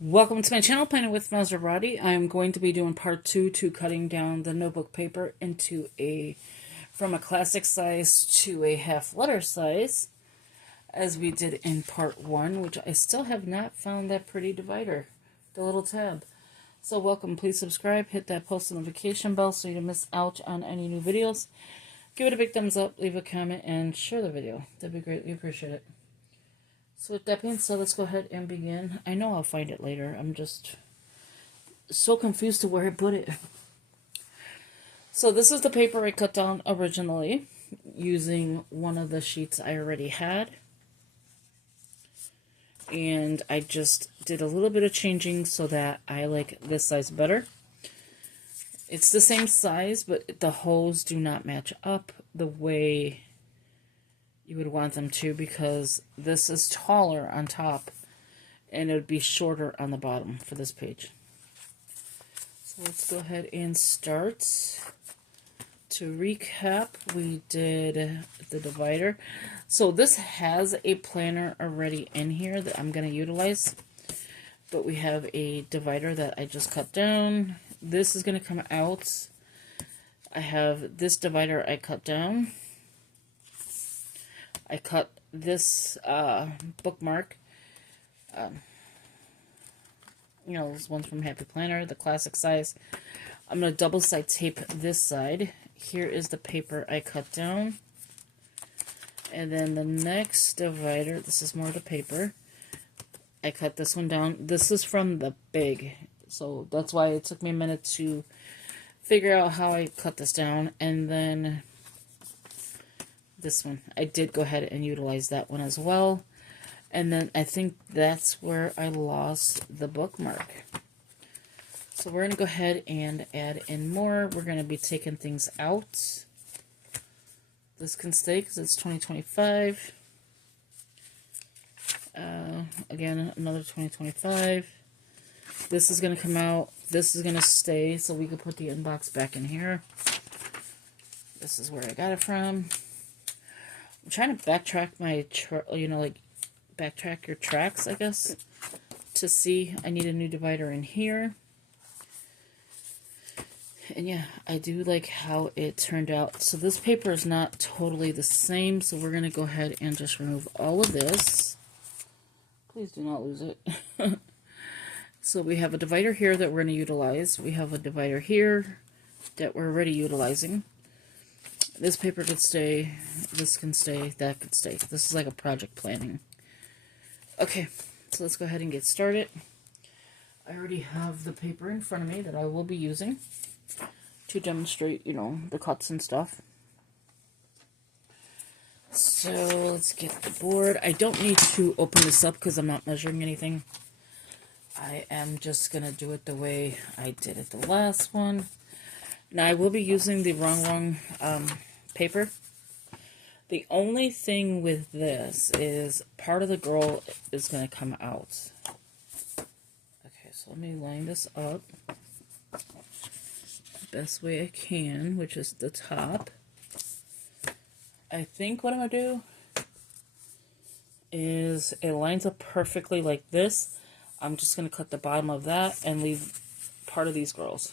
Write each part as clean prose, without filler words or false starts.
Welcome to my channel, Planning with Maserati. I'm going to be doing part 2 to cutting down the notebook paper into from a classic size to a half letter size, as we did in part 1, which I still have not found that pretty divider, the little tab. So welcome, please subscribe, hit that post notification bell so you don't miss out on any new videos. Give it a big thumbs up, leave a comment, and share the video. That'd be great, we appreciate it. So with that being said, let's go ahead and begin. I know I'll find it later. I'm just so confused to where I put it. So this is the paper I cut down originally using one of the sheets I already had. And I just did a little bit of changing so that I like this size better. It's the same size, but the holes do not match up the way you would want them to, because this is taller on top and it would be shorter on the bottom for this page. So let's go ahead and start. To recap, we did the divider. So this has a planner already in here that I'm going to utilize, but we have a divider that I just cut down. This is going to come out. I have this divider I cut down. I cut this bookmark, this one's from Happy Planner, the classic size. I'm going to double side tape this side. Here is the paper I cut down. And then the next divider, this is more of the paper. I cut this one down. This is from the big, so that's why it took me a minute to figure out how I cut this down. And then this one, I did go ahead and utilize that one as well. And then I think that's where I lost the bookmark. So we're going to go ahead and add in more. We're going to be taking things out. This can stay because it's 2025. Again, another 2025. This is going to come out. This is going to stay, so we can put the inbox back in here. This is where I got it from. I'm trying to backtrack my, backtrack your tracks, I guess, to see. I need a new divider in here. And yeah, I do like how it turned out. So this paper is not totally the same, so we're going to go ahead and just remove all of this. Please do not lose it. So we have a divider here that we're going to utilize. We have a divider here that we're already utilizing. This paper could stay, this can stay, that could stay. This is like a project planning. Okay, so let's go ahead and get started. I already have the paper in front of me that I will be using to demonstrate, the cuts and stuff. So let's get the board. I don't need to open this up because I'm not measuring anything. I am just going to do it the way I did it the last one. Now I will be using the wrong paper. The only thing with this is part of the girl is going to come out. Okay, so let me line this up the best way I can, which is the top. I think what I'm going to do is it lines up perfectly like this. I'm just going to cut the bottom of that and leave part of these girls.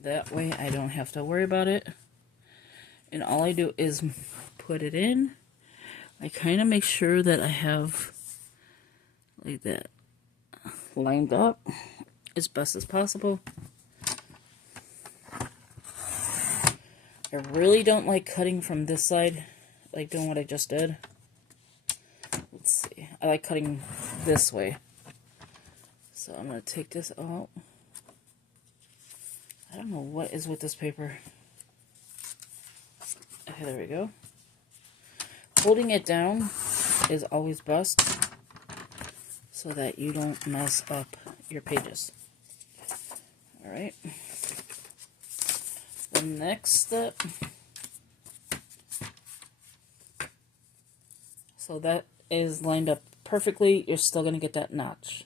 That way I don't have to worry about it. And all I do is put it in. I kind of make sure that I have like that lined up as best as possible. I really don't like cutting from this side, like doing what I just did. Let's see. I like cutting this way. So I'm going to take this out. I don't know what is with this paper. Okay, there we go. Holding it down is always best so that you don't mess up your pages. Alright. The next step. So that is lined up perfectly. You're still going to get that notch.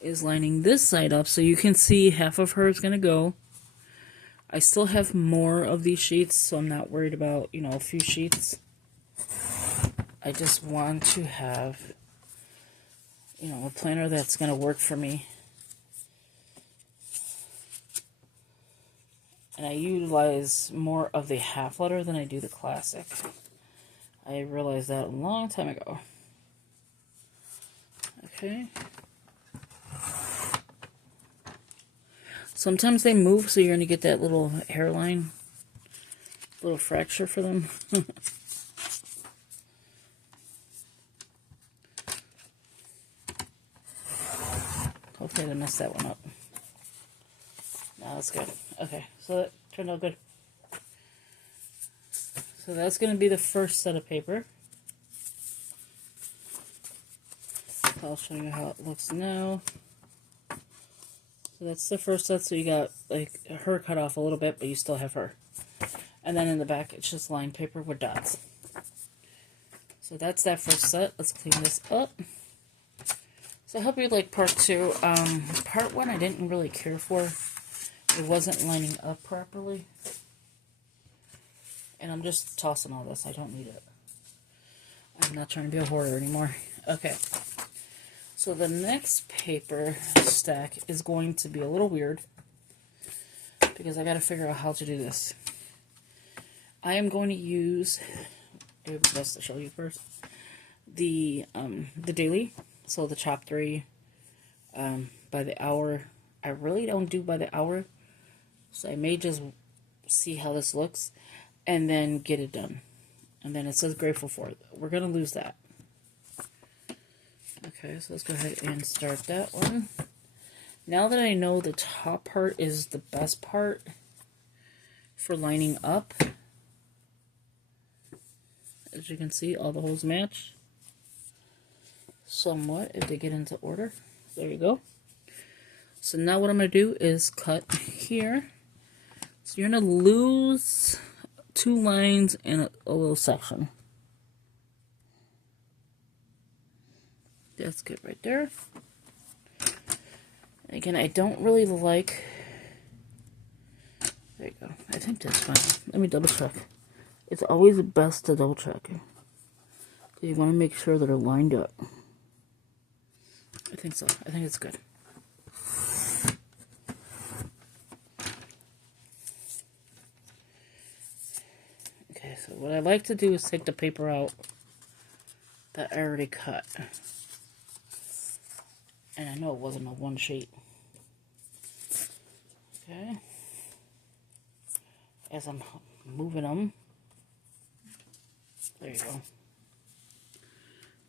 Is lining this side up so you can see half of her is going to go. I still have more of these sheets, so I'm not worried about, a few sheets. I just want to have, you know, a planner that's going to work for me. And I utilize more of the half letter than I do the classic. I realized that a long time ago. Okay. Sometimes they move, so you're going to get that little hairline, little fracture for them. Hopefully I didn't mess that one up. No, that's good. Okay, so that turned out good. So that's going to be the first set of paper. I'll show you how it looks now. So that's the first set, so you got like her cut off a little bit, but you still have her. And then in the back, it's just lined paper with dots. So that's that first set. Let's clean this up. So I hope you like part 2. Part 1 I didn't really care for. It wasn't lining up properly. And I'm just tossing all this. I don't need it. I'm not trying to be a hoarder anymore. Okay. So the next paper stack is going to be a little weird because I got to figure out how to do this. I am going to use, it would be best to show you first, the daily, so the Chop 3 by the hour. I really don't do by the hour, so I may just see how this looks and then get it done. And then it says grateful for it. We're going to lose that. Okay, so let's go ahead and start that one. Now that I know the top part is the best part for lining up, as you can see, all the holes match somewhat if they get into order. There you go. So now what I'm going to do is cut here. So you're going to lose 2 lines and a little section. That's good right there. Again, I don't really like... There you go. I think that's fine. Let me double check. It's always best to double check. Because you want to make sure that they're lined up. I think so. I think it's good. Okay, so what I like to do is take the paper out that I already cut. And I know it wasn't a one sheet. Okay. As I'm moving them. There you go.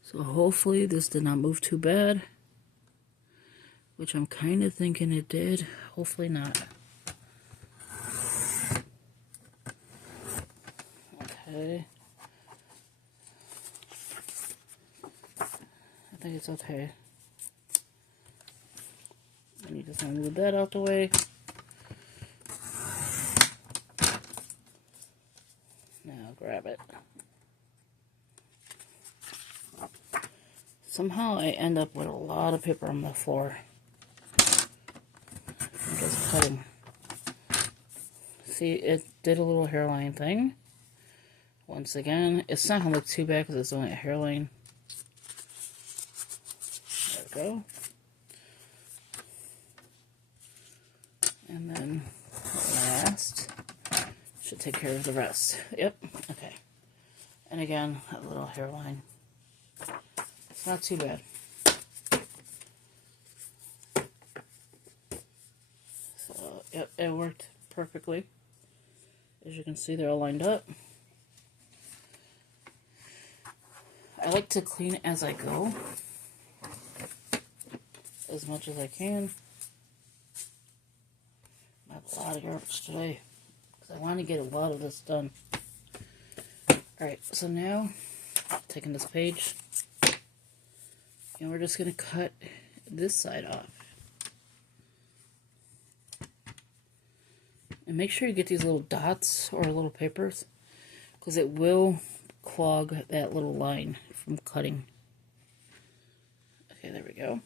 So hopefully this did not move too bad. Which I'm kind of thinking it did. Hopefully not. Okay. I think it's okay. I need to move that out the way. Now grab it. Somehow I end up with a lot of paper on the floor. I'm just cutting. See, it did a little hairline thing. Once again, it's not going to look too bad because it's only a hairline. There we go. And then last should take care of the rest. Yep, okay. And again, a little hairline. It's not too bad. So, yep, it worked perfectly. As you can see, they're all lined up. I like to clean as I go, as much as I can. I have a lot of garbage today, because I want to get a lot of this done. Alright, so now, taking this page, and we're just going to cut this side off. And make sure you get these little dots or little papers, because it will clog that little line from cutting. Okay, there we go.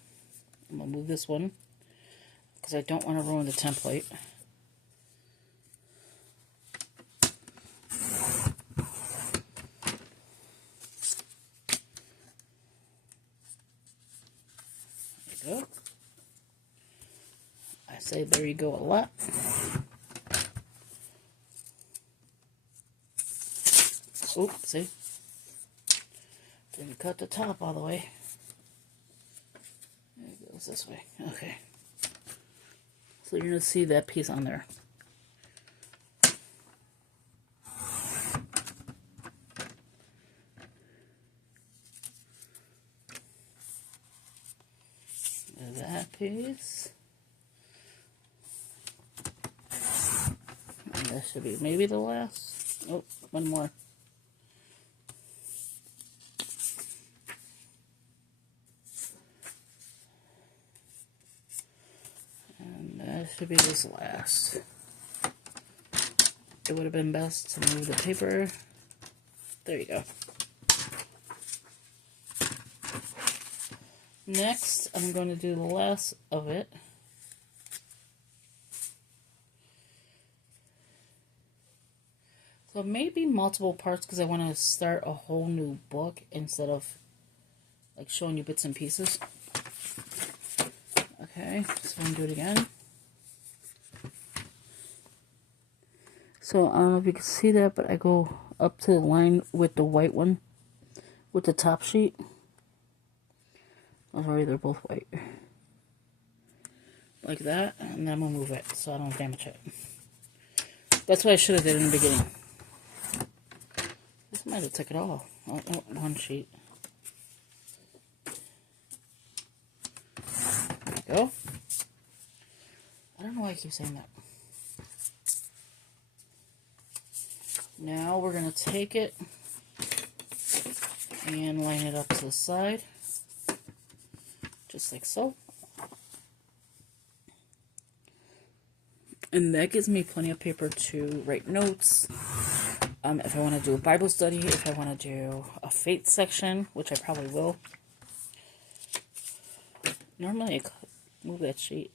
I'm going to move this one, because I don't want to ruin the template. There you go. I say there you go a lot. Oops, see? Didn't cut the top all the way. It goes this way. Okay. So you're going to see that piece on there. That piece. And that should be maybe the last. Oh, one more. And that should be this last. It would have been best to move the paper. There you go. Next, I'm going to do the last of it. So maybe multiple parts because I want to start a whole new book instead of like showing you bits and pieces. Okay, so I'm going to do it again. So I don't know if you can see that, but I go up to the line with the white one, with the top sheet. Oh, sorry, they're both white. Like that, and then I'm going to move it so I don't damage it. That's what I should have did in the beginning. This might have took it all. Oh, one sheet. There we go. I don't know why I keep saying that. Now we're going to take it and line it up to the side. Just like so. And that gives me plenty of paper to write notes. If I want to do a Bible study, if I want to do a faith section, which I probably will. Normally I could move that sheet.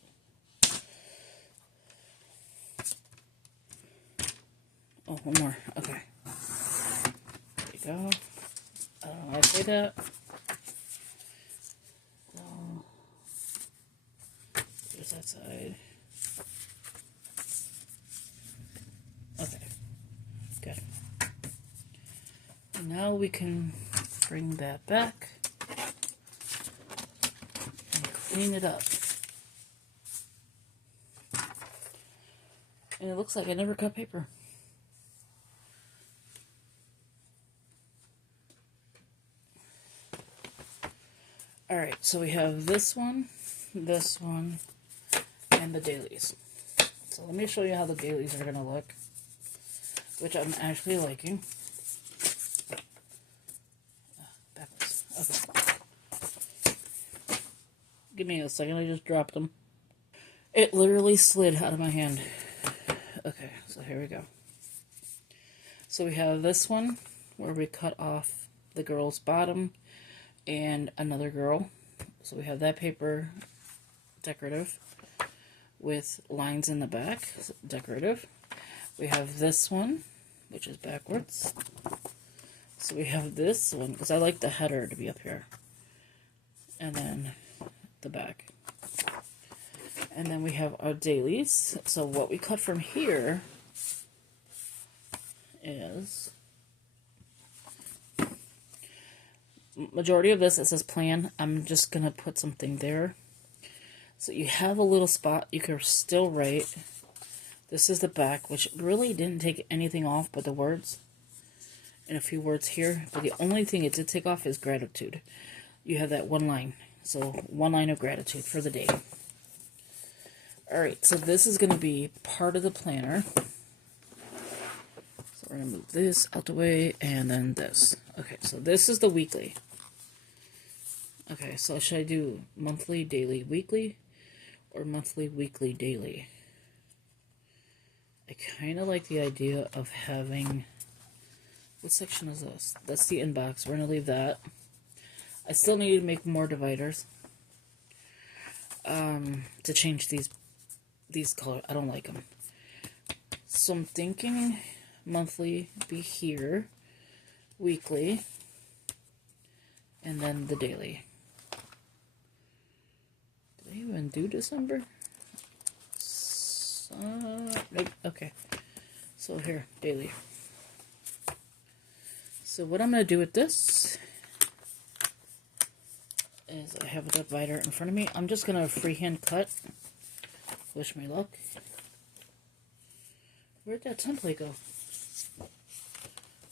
Oh, one more. Okay. There you go. I don't know why I say that. So, there's that side. Okay. Good. And now we can bring that back and clean it up. And it looks like I never cut paper. Alright, so we have this one, and the dailies. So let me show you how the dailies are going to look, which I'm actually liking. Backwards. Okay. Give me a second, I just dropped them. It literally slid out of my hand. Okay, so here we go. So we have this one, where we cut off the girl's bottom, and another girl. So we have that paper, decorative, with lines in the back, decorative. We have this one, which is backwards. So we have this one, because I like the header to be up here. And then the back. And then we have our dailies. So what we cut from here is... majority of this, it says plan. I'm just going to put something there. So you have a little spot you can still write. This is the back, which really didn't take anything off but the words. And a few words here. But the only thing it did take off is gratitude. You have that one line. So one line of gratitude for the day. Alright, so this is going to be part of the planner. So we're going to move this out the way and then this. Okay, so this is the weekly. Okay, so should I do monthly, daily, weekly? Or monthly, weekly, daily? I kind of like the idea of having... what section is this? That's the inbox. We're going to leave that. I still need to make more dividers. To change these colors. I don't like them. So I'm thinking monthly be here. Weekly. And then the daily. even do December? Nope. Okay. So here, daily. So what I'm going to do with this is I have a divider in front of me. I'm just going to freehand cut. Wish me luck. Where'd that template go?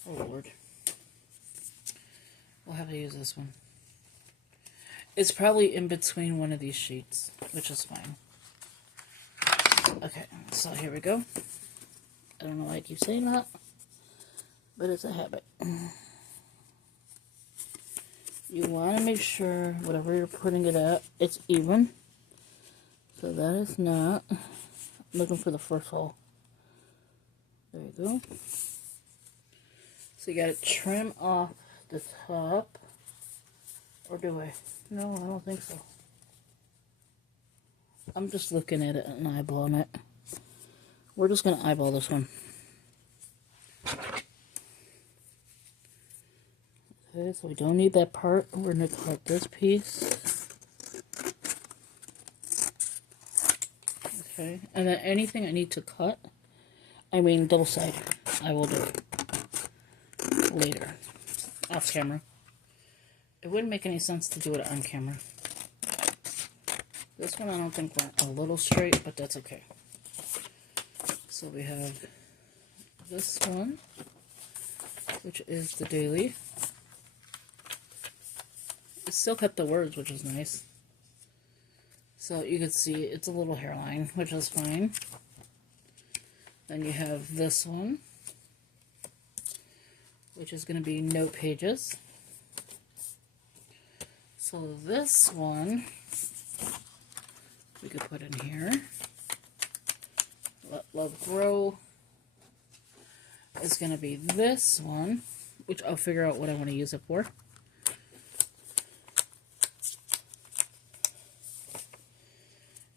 Oh Lord. We'll have to use this one. It's probably in between one of these sheets, which is fine. Okay, so here we go. I don't know why I keep saying that, but it's a habit. You want to make sure whatever you're putting it at, it's even. So that is not. I'm looking for the first hole. There you go. So you got to trim off the top. Or do I? No, I don't think so. I'm just looking at it and eyeballing it. We're just going to eyeball this one. Okay, so we don't need that part. We're going to cut this piece. Okay, and then anything I need to cut, I mean double side, I will do later, off camera. It wouldn't make any sense to do it on camera. This one I don't think went a little straight, but that's okay. So we have this one, which is the daily. It still kept the words, which is nice. So you can see it's a little hairline, which is fine. Then you have this one, which is going to be note pages. So this one, we could put in here. Let Love Grow is going to be this one, which I'll figure out what I want to use it for.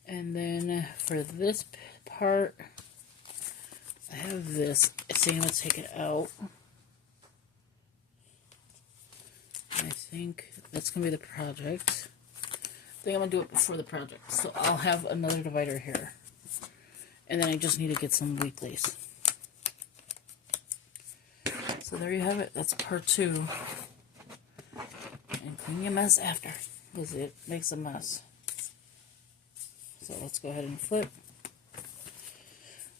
And then for this part, I have this. See, I'm going to take it out. I think that's going to be the project. I think I'm going to do it before the project. So I'll have another divider here. And then I just need to get some weeklies. So there you have it. That's part 2. And clean your mess after, because it makes a mess. So let's go ahead and flip.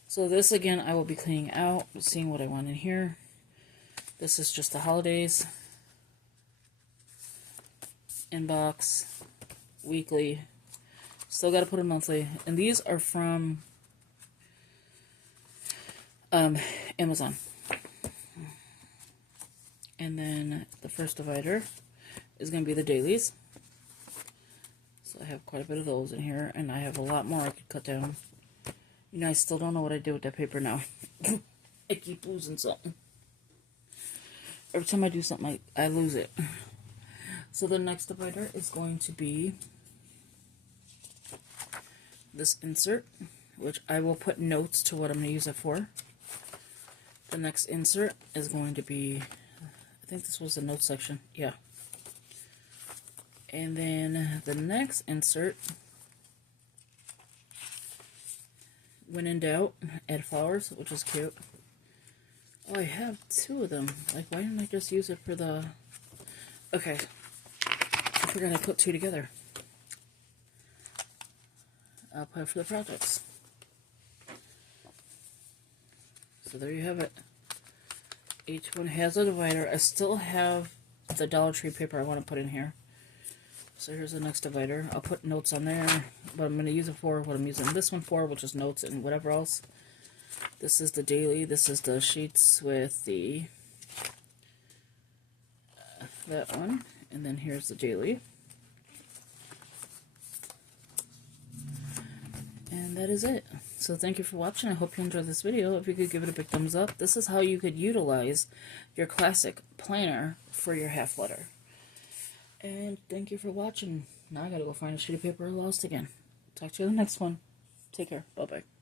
So this again I will be cleaning out, seeing what I want in here. This is just the holidays. Inbox, weekly, still got to put a monthly, and these are from Amazon. And then the first divider is going to be the dailies. So I have quite a bit of those in here, and I have a lot more I could cut down. You know, I still don't know what I do with that paper now. I keep losing something. Every time I do something, I lose it. So the next divider is going to be this insert, which I will put notes to what I'm going to use it for. The next insert is going to be, I think this was the notes section, yeah. And then the next insert, when in doubt, add flowers, which is cute. Oh, I have 2 of them. Like, why didn't I just use it for the... Okay. I forgot I put 2 together. I'll put it for the projects. So there you have it. Each one has a divider. I still have the Dollar Tree paper I want to put in here. So here's the next divider. I'll put notes on there, what I'm going to use it for, what I'm using this one for, which is notes and whatever else. This is the daily. This is the sheets with the that one. And then here's the daily. And that is it. So thank you for watching. I hope you enjoyed this video. If you could give it a big thumbs up. This is how you could utilize your classic planner for your half letter. And thank you for watching. Now I gotta go find a sheet of paper I lost again. Talk to you in the next one. Take care. Bye-bye.